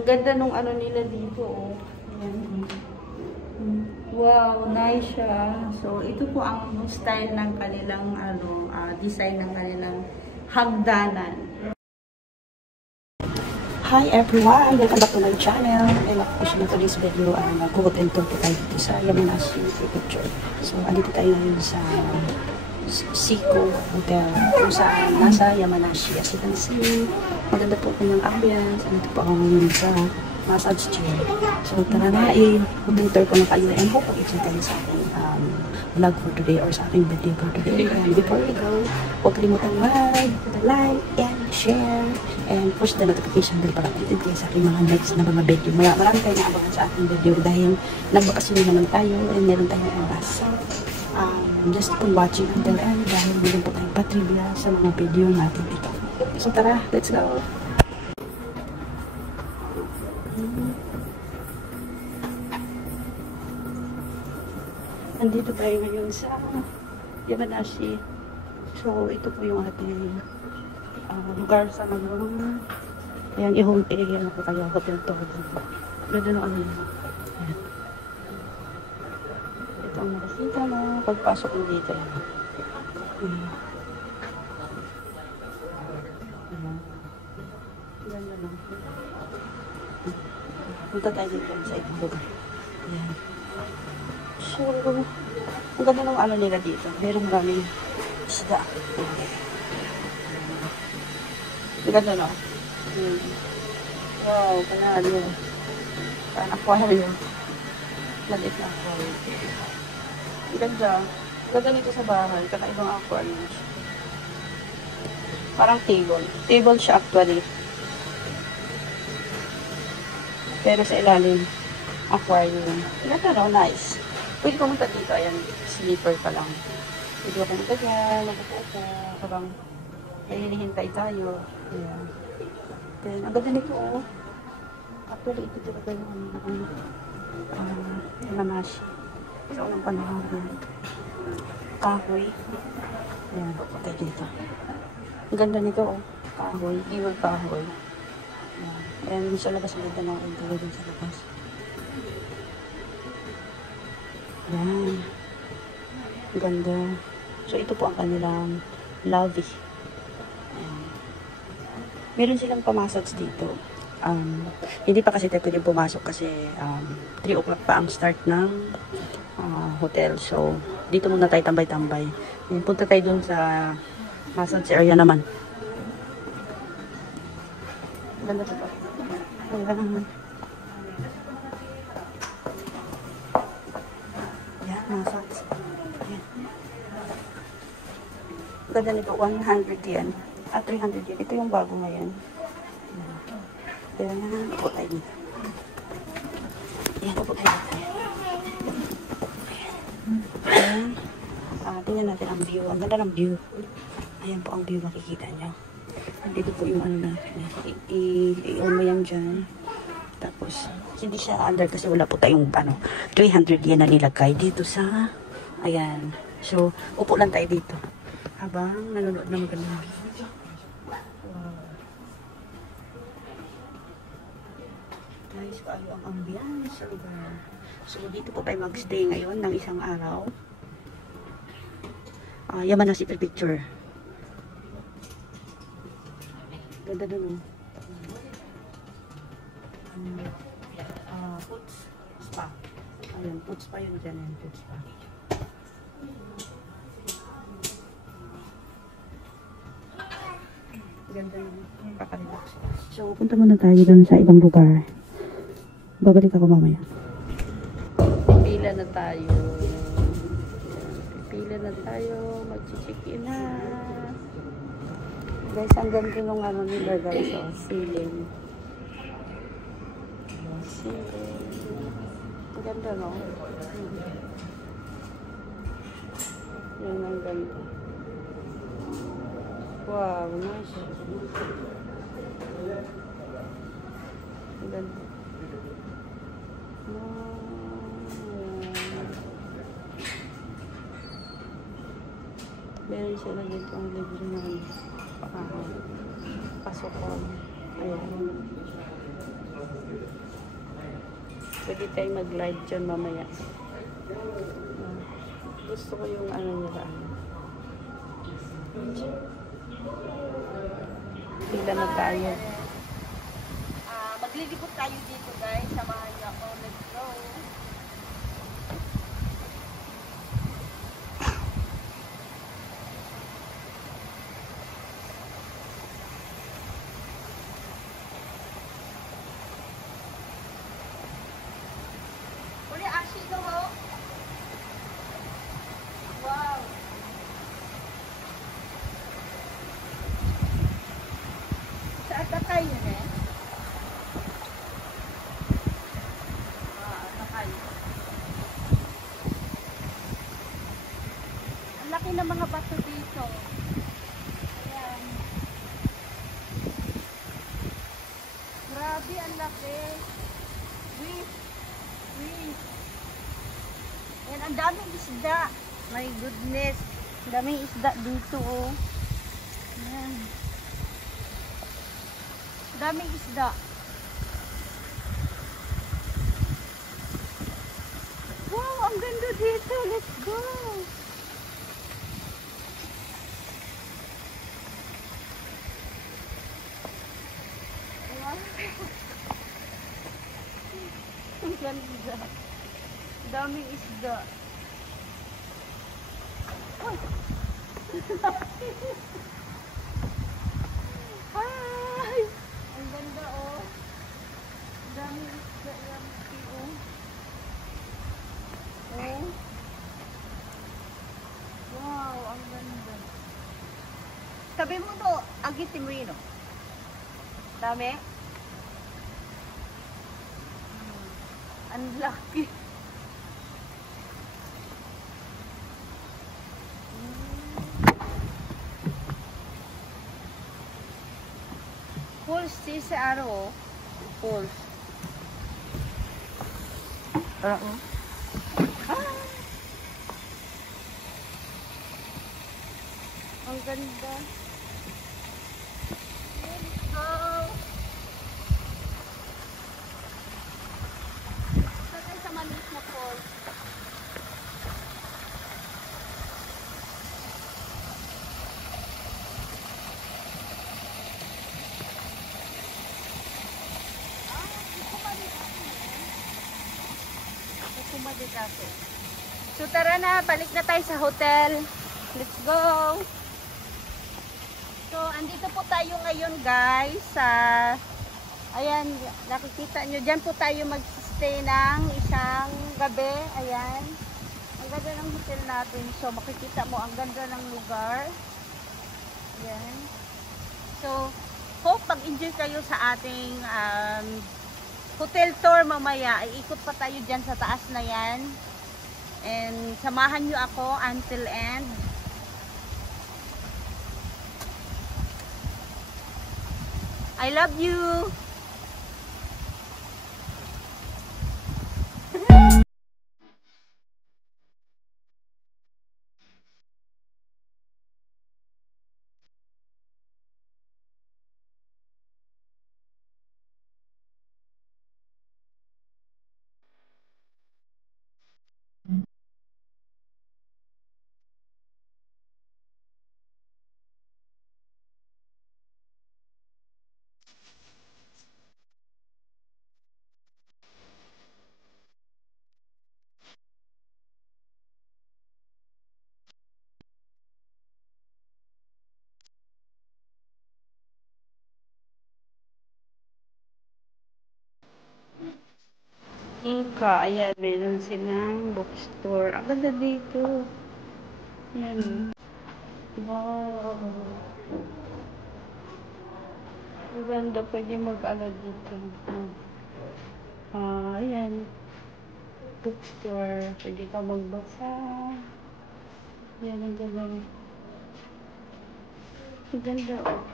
Ang ganda nung ano nila dito, oh. Ayan. Wow, nice siya. So, ito po ang style ng kanilang, design ng kanilang hagdanan. Hi everyone! Welcome back to my channel. And of course, in today's video, mag-go and tour po tayo dito sa Yamanashi Prefecture. So, andito tayo ngayon sa Seiko Hotel kung saan nasa Yamanashi. As you can see, maganda po po yung ambience. Andito po ako ngayon sa massage chair. So, tara na, hotel tour ko na kayo and hope mag-enjoy kayo sa aking vlog for today or sa aking video for today. And before we go, huwag kalimutan like and share and push the notification bell para updated kayo sa aking mga next na mga video. Marami tayo naabangan sa aking video dahil nagbakasyon naman tayo and meron tayong oras. So, just keep watching until end dahil meron po tayong patrivia sa mga video natin dito. So tara, let's go! Nandito tayo ngayon sa Yamanashi. So, ito po yung ating lugar sa mga ayan, i-home area na po tayo. Hotel to. Ganda na ano yun. Ayan. Ito ang nakikita mo pagpasok mo dito. Ayan. Ganda lang. Punta tayo dito sa ibang lugar. Ayan. So, ang ganda ng ano nila dito. Merong maraming isda. Ang ganda, no? Wow, panalo. Parang aquarium. Malit na aquarium. Ang ganda. Ang ganda nito sa bahay. Kakaibang aquarium. Parang table. Table siya actually. Pero sa ilalim, aquarium. Ang ganda, no? Nice. Pwede pumunta dito, ayan, sleeper pa lang. Pwede pumunta dyan, mag-upo, habang hinihintay tayo. Ayan. Then, ang ganda nito, oh. Actually, ito talaga yung Yamanashi. Sa unang panahon na kahoy. Ayan, pupunta dito. Ang ganda nito, oh. Kahoy, iwag kahoy. Ayan. Ayan, sa labas, ang ganda na rin talaga sa labas. Yan. Ganda. So, ito po ang kanilang lobby. Ayan. Meron silang pamassage dito. Hindi pa kasi tayo pwede pumasok kasi 3 o'clock pa ang start ng hotel. So, dito muna tayo tambay-tambay. Punta tayo dun sa massage area naman. Ganda pa. Ganda naman. Massage. Ayan. Ganda nito, 100 yen. 300 yen. Ito yung bago ngayon. Kaya na, upo tayo dito. Ayan, upo tayo dito. Ayan. Tingnan natin ang view. Ang ganda ng view. Ayan po ang view, makikita nyo. Dito po yung ano natin. I-on mo yan dyan. Tapos, hindi siya under kasi wala po tayong 300 yen na nilagay dito sa, ayan. So, upo lang tayo dito. Habang nanonood na maganda. Wow. Nice kaayo ang ambience sa lugar. So, dito po tayo magstay ngayon ng isang araw. Yamanashi Prefecture. Ganda dun, oh. Food spa. Ayun, food spa yun dyan. Food spa. Ganda yung kakarelax. So, punta muna tayo dun sa ibang lugar. Babalik ako mamaya. Pipila na tayo. Pipila na tayo. Mag-check-in na. Guys, ang ganda nung ano nila guys. Oh, ceiling. Ang ganda, no? Yan ang ganda. Wow, nice. Ang ganda. Meron sila dito ang libre ng pasokon. Ayan. Pwede tayo mag-live dyan mamaya. Gusto ko yung ano nila. Pila na tayo. Maglilibot tayo dito guys. Samahan niyo ako. Let's go. Uli, action mo ho. Wow. Sa atakay yun eh. Ang laki ng mga bato dito. Ayan. Grabe, ang laki. Wih. Ayan, ang daming isda. My goodness. Ang daming isda dito, oh. Ayan. Ang daming isda. Wow, ang ganda dito. Let's go. Wow. Ang ganda. Ang daming isda. Oh. Hi! Ang ganda, oh. Ang daming isda. Oh. Oh. Wow, ang ganda. Sabi mo to, agitin mo yun, oh. Dami? Ang laki. Pulse, si araw, oh. Pulse. Oo. Ang ganda. Let's go. Sakay sa maliit na falls. Kumadi dati. So tara na, balik na tayo sa hotel. Let's go. So, andito po tayo ngayon guys sa ayan, nakikita nyo, dyan po tayo mag-stay ng isang gabi. Ayan, ang ganda ng hotel natin. So, makikita mo, ang ganda ng lugar. Ayan. So, hope pag-enjoy kayo sa ating hotel tour mamaya. Iikot pa tayo dyan sa taas na yan. And samahan nyo ako until end. I love you. Ayan, meron silang bookstore. Ang ganda dito. Ayan. Wow. Ang ganda, pwede mag-ano dito. Ayan. Bookstore. Pwede ka magbasa. Ayan, ang ganda. Ang ganda, oh.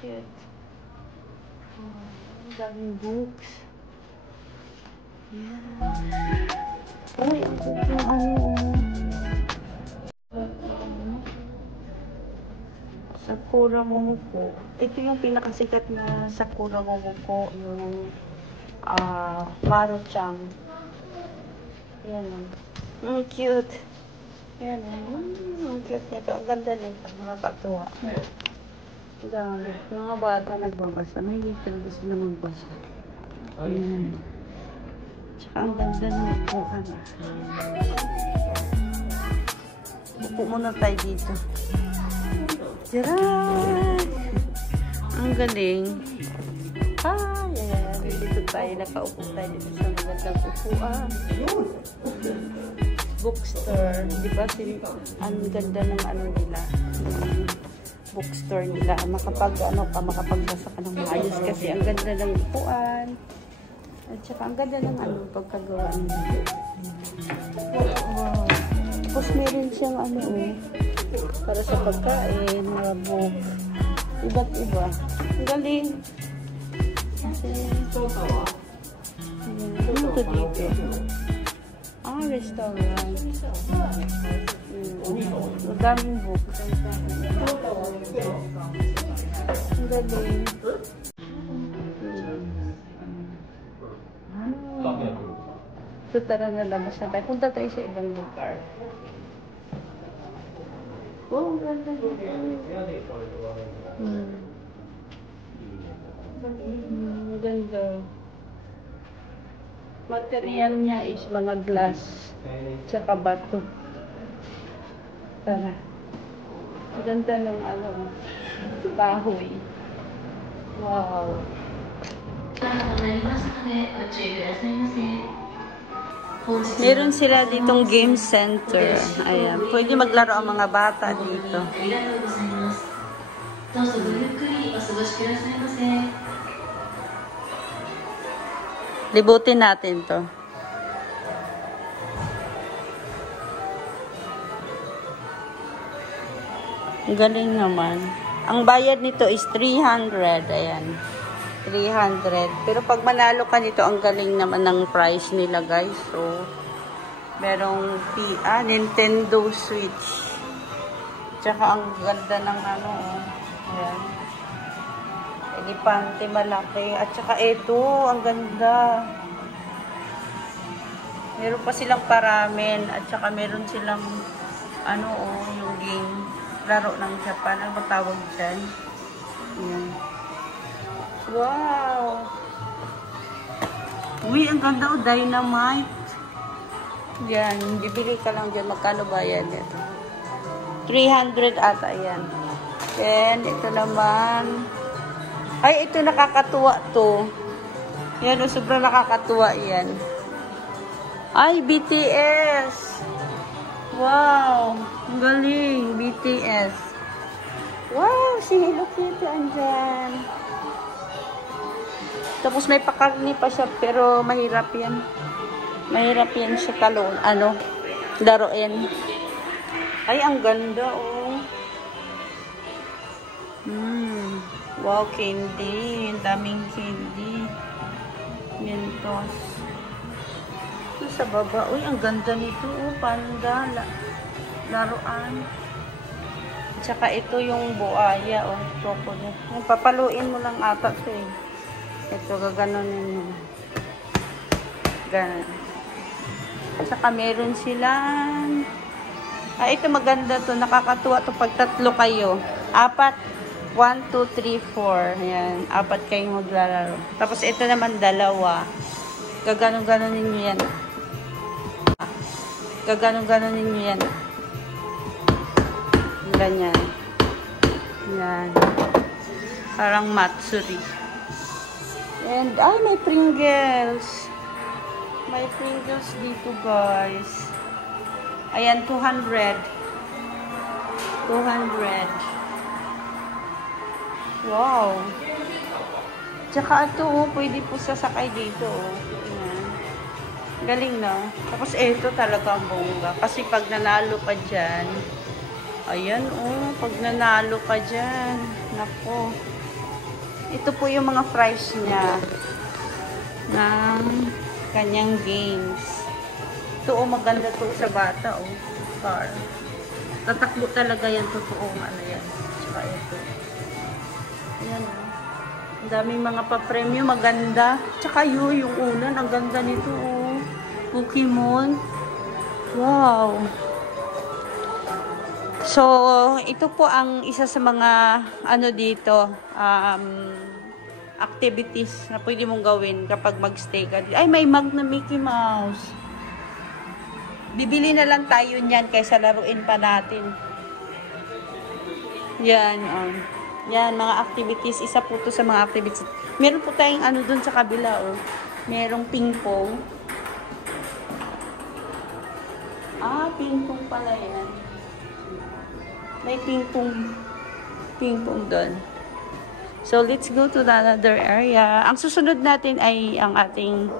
Cute. Ang daming books. Ayan. Uy, ang cute yung ano. Sakura Momoko. Ito yung pinakasikat na Sakura Momoko, yung Maruchan. Yan. Cute. Yan. Ang cute nito. Ang ganda nito. Nakakatuwa. Dami. Mga bata nagbabasa. May little gusto na magbasa. Yan. Tsaka ang ganda nito. Upo muna tayo dito. Tiyan! Ang galing. Ayan. Dito tayo. Nakaupo tayo dito sa magandang upuan. Bookstore. Di ba? Ang ganda ng ano nila. Bookstore nila. Makapagbasa ka ng maayos kasi ang ganda ng upuan. At saka ang ganda ng pagkagawa nila. Wow. Tapos meron siyang para sa pagkain, mga book. Iba't iba. Ang galing. Kasi, ano to dito? Restaurant. Ang daming book. Ang galing. So, tara na labas na tayo. Punta tayo sa ibang lugar. Oh, ang ganda dito. Ang ganda. Material niya is mga glass. Tsaka bato. Tara. Ang ganda ng bahoy. Wow. Meron sila ditong game center. Ayan. Pwede maglaro ang mga bata dito. Libutin natin to. Ang galing naman. Ang bayad nito is 300. Ayan. 300. Pero pag manalo ka nito, ang galing naman ng price nila, guys. So, merong Nintendo Switch. Tsaka ang ganda ng ayan. Elepante malaki. At tsaka ito, ang ganda. Meron pa silang paramen. At tsaka meron silang yung game. Laro ng Japan. Ano ba tawag dyan? Ayan. Wow! Uy, ang ganda dynamite. Yan, bibili ka lang dyan. Magkano ba yan? Ito. 300 ata yan. And ito naman. Ay, ito nakakatuwa to. Yan, sobrang nakakatuwa yan. Ay, BTS! Wow! Ang galing, BTS. Wow! Si Hello Kitty andyan. Tapos may pakarni pa siya, pero mahirap yan. Mahirap yan siya laruin. Ay, ang ganda, oh. Wow, candy. Ang daming candy. Mentos. Ito sa baba. Uy, ang ganda nito, oh. Panda. Laruan. Tsaka ito yung buaya, oh. Chocolate. Papaluin mo lang ata ito, eh. Ito, gaganunin mo. Ganon. Saka meron silang... ito maganda to. Nakakatuwa to pag tatlo kayo. 4. 1, 2, 3, 4. Ayan. 4 kayong maglalaro. Tapos ito naman 2. Gaganon-ganonin nyo yan. Gaganon-ganonin nyo yan. Ganyan. Yan. Parang Matsuri. And, may Pringles. May Pringles dito, guys. Ayan, 200. 200. Wow. Tsaka ito, pwede po sasakay dito, Ayan. Galing, no? Tapos, ito talaga ang bongga. Kasi pag nanalo ka dyan, ayan, pag nanalo ka dyan, nako. Ito po yung mga price niya ng kanyang games. Ito, maganda to sa bata, car. Tatakbo talaga yan, totoong yan. Tsaka ito. Ang daming mga pa-premyo, maganda. Tsaka yung unan, ang ganda nito, oh. Pokemon. Wow. So, ito po ang isa sa mga, ano dito, activities na pwede mong gawin kapag mag-stay ka. Ay, may mug na Mickey Mouse. Bibili na lang tayo niyan kaysa laruin pa natin. Yan, yan, mga activities. Isa po to sa mga activities. Meron po tayong ano dun sa kabila, oh. Merong ping-pong. Ping-pong pala yan. May ping-pong doon. So, let's go to another area. Ang susunod natin ay ang ating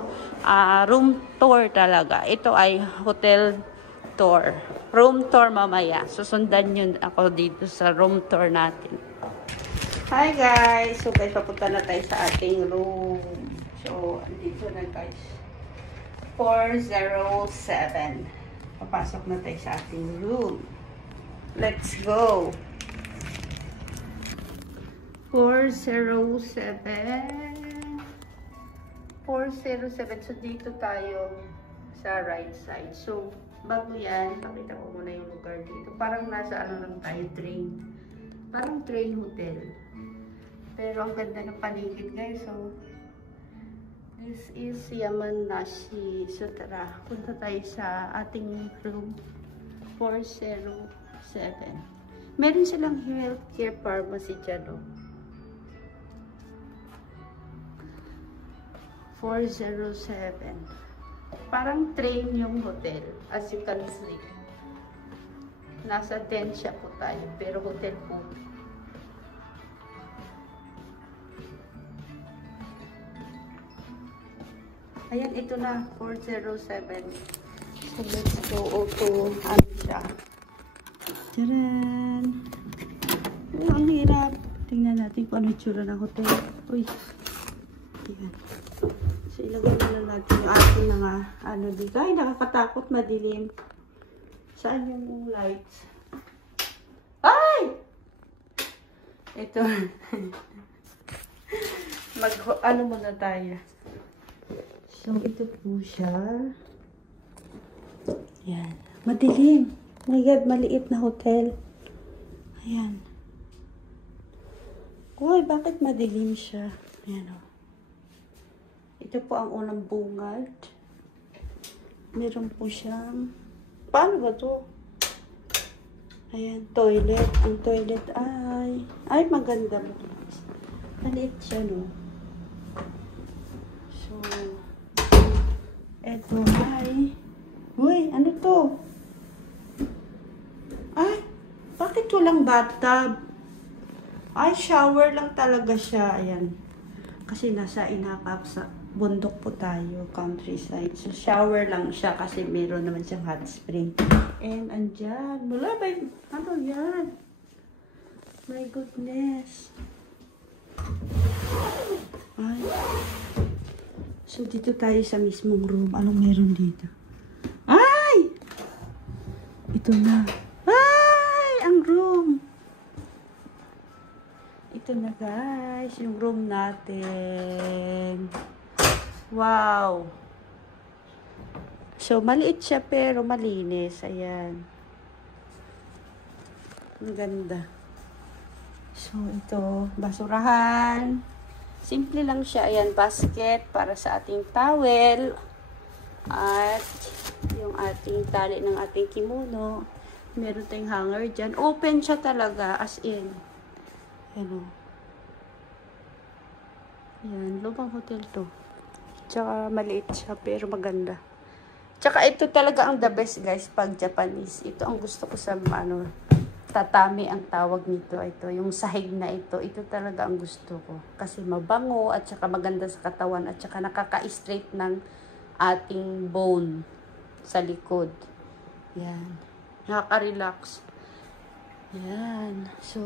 room tour talaga. Ito ay hotel tour. Room tour mamaya. Susundan yun ako dito sa room tour natin. Hi guys! So guys, papunta na tayo sa ating room. So, dito na guys. 407. Papasok na tayo sa ating room. Let's go! 407. 407. So, dito tayo sa right side. So, bago yan, pakita ko muna yung lugar dito. Parang nasa ano lang tayo, train. Parang train hotel. Pero ang ganda ng paligid guys. So, this is Yamanashi. So, tara. Punta tayo sa ating room. 407. Meron silang healthcare pharmacy dyan, no? 407. Parang train yung hotel. As you can see. Nasa Densha po tayo. Pero hotel po. Ayan, ito na. 407. So, let's go to ano siya. Tcharan! Oh, ang hirap. Tingnan natin kung ano yung tsura ng hotel. Uy. Ayan. So, ilagay na lang natin yung ating mga ano dito. Ay, nakakatakot, madilim. Saan yung lights? Ay! Ito. Ano muna tayo. So, ito po siya. Ayan. Madilim. Oh my God, maliit na hotel. Ayan. Uy, bakit madilim siya? Ayan o. Ito po ang unang bungad. Meron po siyang... Paano ba to? Ayan, toilet. Ang toilet ay maganda. Maliit siya, no? So, eto ay... Uy, ano to? Ay, bakit walang bathtub? Ay, shower lang talaga siya. Ayan. Kasi nasa inakap sa bundok po tayo, countryside. So, shower lang siya kasi meron naman siyang hot spring. And, andyan. Wala ba? Ano yan? My goodness. Ay. So, dito tayo sa mismong room. Anong meron dito? Ay! Ito na. Ay! Ang room. Ito na guys. Yung room natin. Wow! So, maliit siya pero malinis. Ayan. Ang ganda. So, ito. Basurahan. Simple lang siya. Ayan, basket para sa ating towel. At yung ating tali ng ating kimono. Meron tayong hanger dyan. Open siya talaga. As in. Ayan o. Ayan. Lumang hotel to. Tsaka maliit siya pero maganda. Tsaka ito talaga ang the best guys pag Japanese. Ito ang gusto ko sa ano, tatami ang tawag nito. Ito, yung sahig na ito. Ito talaga ang gusto ko. Kasi mabango at tsaka maganda sa katawan at tsaka nakaka-straight ng ating bone sa likod. Yan. Nakaka-relax. Yan. So,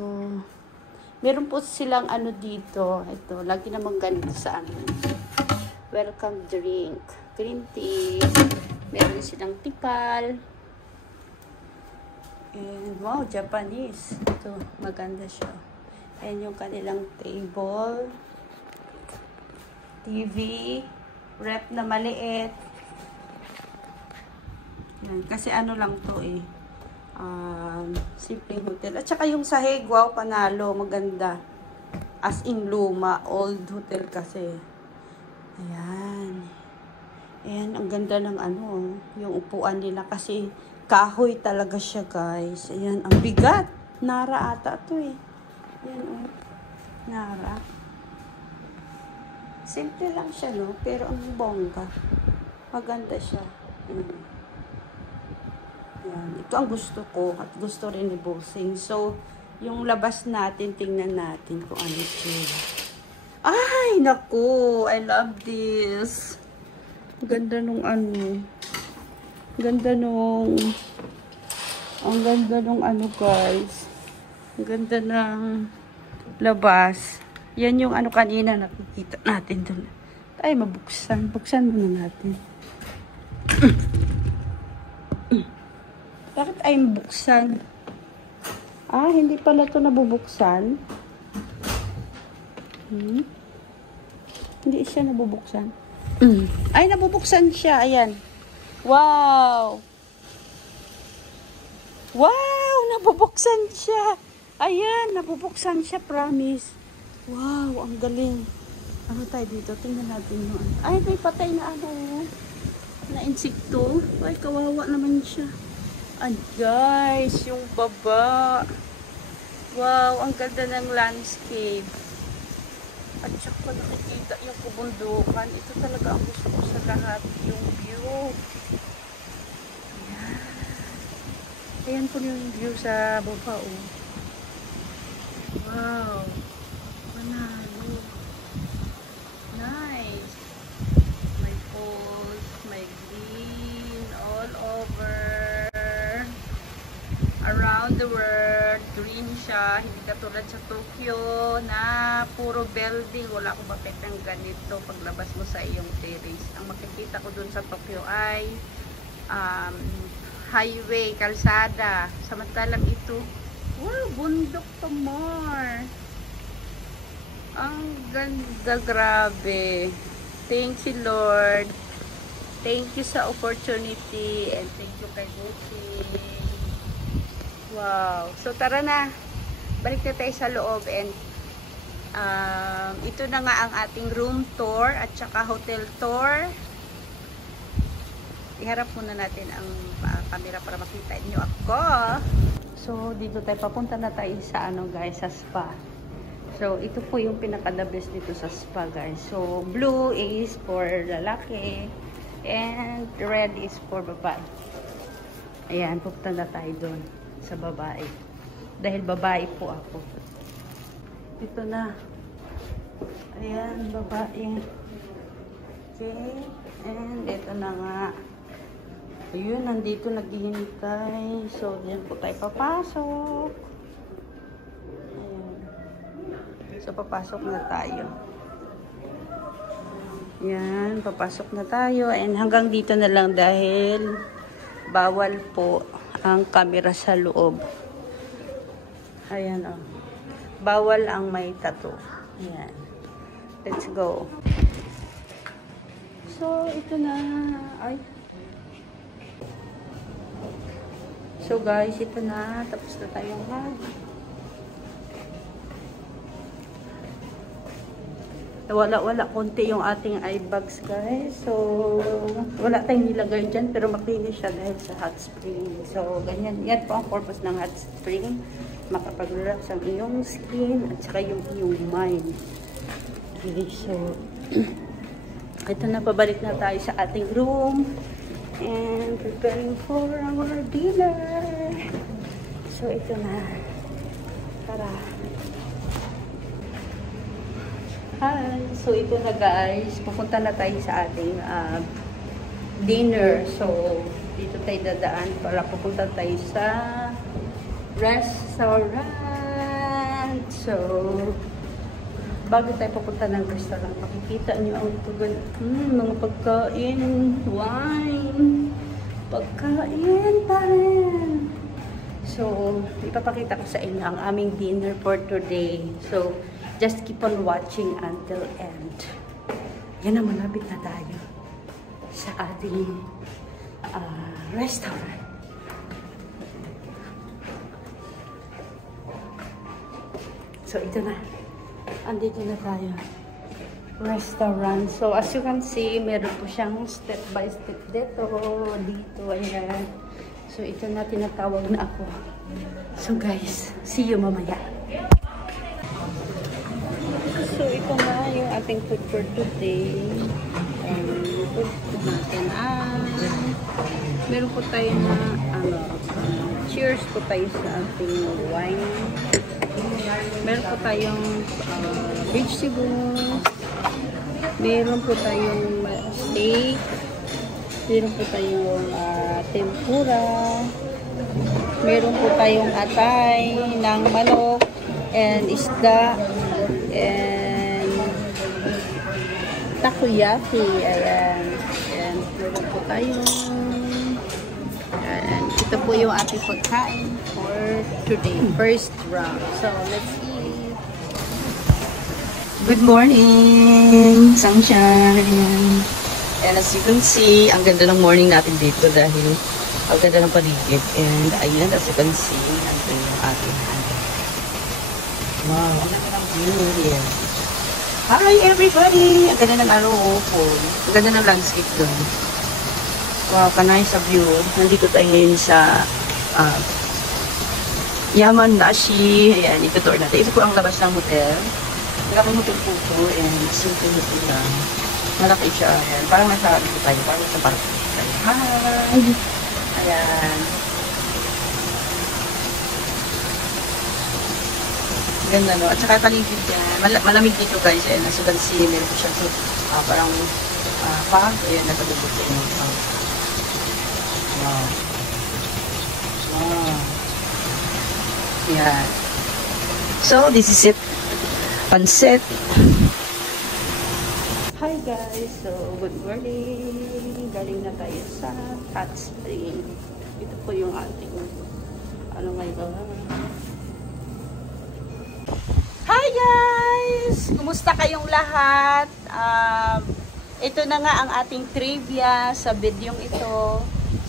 meron po silang ano dito. Ito, lagi namang ganito sa amin. Welcome drink. Green tea. Meron silang tipal. And wow, Japanese. Ito, maganda siya. And yung kanilang table. TV, rep na maliit. Yan, kasi ano lang to eh. Simpleng hotel. At saka yung sahig, wow, panalo, maganda. As in luma, old hotel kasi. Ayan. Ayan, ang ganda ng ano, yung upuan nila kasi kahoy talaga siya, guys. Ayan, ang bigat. Nara ata to eh. Ayan, oh. Nara. Simple lang siya, no? Pero ang bongga. Maganda siya. Ayan. Ayan. Ito ang gusto ko at gusto rin ni Bossing. So, yung labas natin, tingnan natin kung ano ito. Ay, naku! I love this. Ganda nung ano. Ganda nung... Ang ganda nung ano, guys. Ang ganda ng labas. Yan yung ano kanina nakikita natin dun. Ay, mabuksan. Buksan muna natin. Bakit ay mabuksan? Ah, hindi pala ito nabubuksan. Hindi siya nabubuksan. Ay, nabubuksan siya. Ayan. Wow! Wow! Nabubuksan siya. Ayan, nabubuksan siya, promise. Wow, ang galing. Ano tayo dito? Tingnan natin yun. Ay, may patay na ano. Na insekto. Ay, kawawa naman siya. Ay, guys, yung baba. Wow, ang ganda ng landscape. At saka nakikita yung kabundukan. Ito talaga ang gusto ko sa lahat. Yung view. Ayan. Ayan po yung view sa baba, oh. Wow. Manalo. Nice. May falls, may green all over. Around the world, green siya. Hindi katulad sa Tokyo na puro building. Wala akong makikita ng ganito paglabas mo sa iyong terrace. Ang makikita ko dun sa Tokyo ay highway, kalsada. Samantalang ito, wow, bundok pa more. Ang ganda, grabe. Thank you, Lord. Thank you sa opportunity and thank you kay Gucci. Wow. So, tara na. Balik na tayo sa loob and ito na nga ang ating room tour at saka hotel tour. Iharap muna natin ang camera para makita niyo ako. So, dito tayo. Papunta na tayo sa ano, guys, sa spa. So, ito po yung pinaka-the best dito sa spa, guys. So, blue is for lalaki and red is for babae. Ayan, pupunta na tayo doon sa babae. Dahil babae po ako. Ito na. Ayan, babae. Okay. And ito na nga. Ayun, nandito naghihintay. So, diyan po tayo papasok. Ayan. So, papasok na tayo. Ayan, papasok na tayo. And hanggang dito na lang dahil bawal po ang camera sa loob. Ayan, oh. Bawal ang may tattoo. Ayan. Let's go. So, ito na. Ay. So, guys, ito na. Tapos na tayong wala konti yung ating eye bags, guys. So, wala tayong nilagay dyan, pero makinis siya dahil sa hot spring. So, ganyan. Yan po ang purpose ng hot spring. Makapag-relax ang iyong skin at saka yung iyong mind. Okay, so, ito na, pabalik na tayo sa ating room and preparing for our dinner. So, ito na. Tara. Hi! So, ito na, guys. Pupunta na tayo sa ating dinner. So, dito tayo dadaan para pupunta tayo sa restaurant. So, bago tayo pupunta ng restaurant, makikita nyo ang tugon. Mga pagkain, wine, pagkain pa rin. So, ipapakita ko sa inyo ang aming dinner for today. So, just keep on watching until end. yan na, malapit na tayo sa ating restaurant. So, ito na. Andito na tayo. Restaurant. So, as you can see, meron po siyang step by step dito. Ayan. So, ito na, tinatawag na ako. So, guys, see you mamaya. So, ito na yung ating food for today. Food natin meron po tayo na cheers po tayo sa ating wine. Meron po tayong vegetables. Meron po tayong steak. Meron po tayong tempura. Meron po tayong atay ng manok and isda and takoyaki. Ayan. And meron po tayong ito po yung ating pagkain for today. First round. So, let's eat. Good morning! Sunshine! And as you can see, ang ganda ng morning natin dito dahil ang ganda ng paligid. And ayan, as you can see, ito yung ating hand. Wow, ang ganda ng view here. Hi everybody! Ang ganda ng ang ganda ng landscape doon. Wow, kanay sa view. Nandito tayo ngayon sa Yaman Nashi. Ayan, itutur natin. Ito po ang labas ng hotel. Maraming hotel po ito. And simple hotel lang. Malaki siya. Ayan, parang nasa dito tayo. Parang nasa park tayo. Hi! Ayan. Ganda, no? At saka paligid yan. Malamig dito guys. Ayan, as you can see, meron po siya. So, parang fog. Ayan, nakadubot sa inyo. Wow. Wow. Yeah. So, this is it. Pancit. Hi guys! So, good morning! Galing na tayo sa hot spring. Ito po yung ating ngayon. Hi guys! Kumusta kayong lahat? Ito na nga ang ating trivia sa videong ito.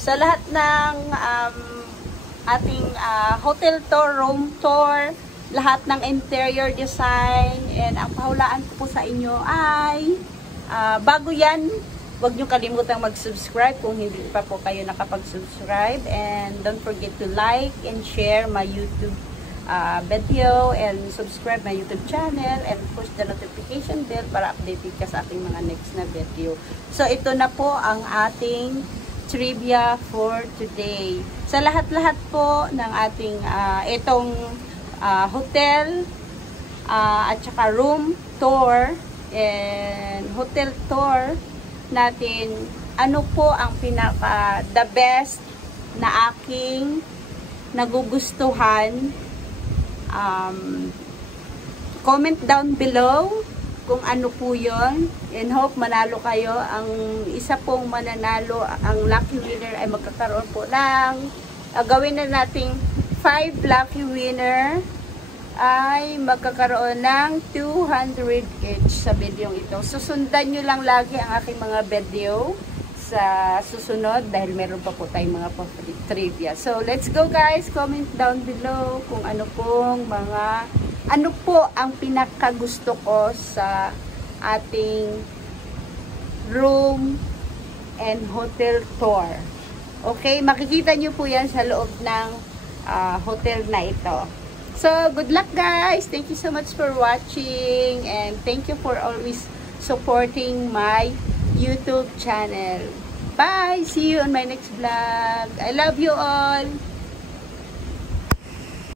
Sa lahat ng ating hotel tour, room tour, lahat ng interior design, and ang pahulaan ko po sa inyo ay bago yan, huwag nyo kalimutang mag-subscribe kung hindi pa po kayo nakapag-subscribe, and don't forget to like and share my YouTube video, and subscribe my YouTube channel, and push the notification bell para updated ka sa ating mga next na video. So ito na po ang ating trivia for today. Sa lahat-lahat po ng ating itong hotel at saka room tour and hotel tour natin, ano po ang pinaka the best na aking nagugustuhan? Comment down below kung ano po yun, and hope manalo kayo. Ang isa pong mananalo, ang lucky winner ay magkakaroon po ng gawin na nating 5 lucky winner ay magkakaroon ng 200 each sa video ito. Susundan nyo lang lagi ang aking mga video sa susunod dahil meron pa po tayong mga trivia. So let's go guys, comment down below kung ano po ang pinakagusto ko sa ating room and hotel tour. Okay, makikita nyo po yan sa loob ng hotel na ito. So, good luck guys! Thank you so much for watching, and thank you for always supporting my YouTube channel. Bye! See you on my next vlog. I love you all!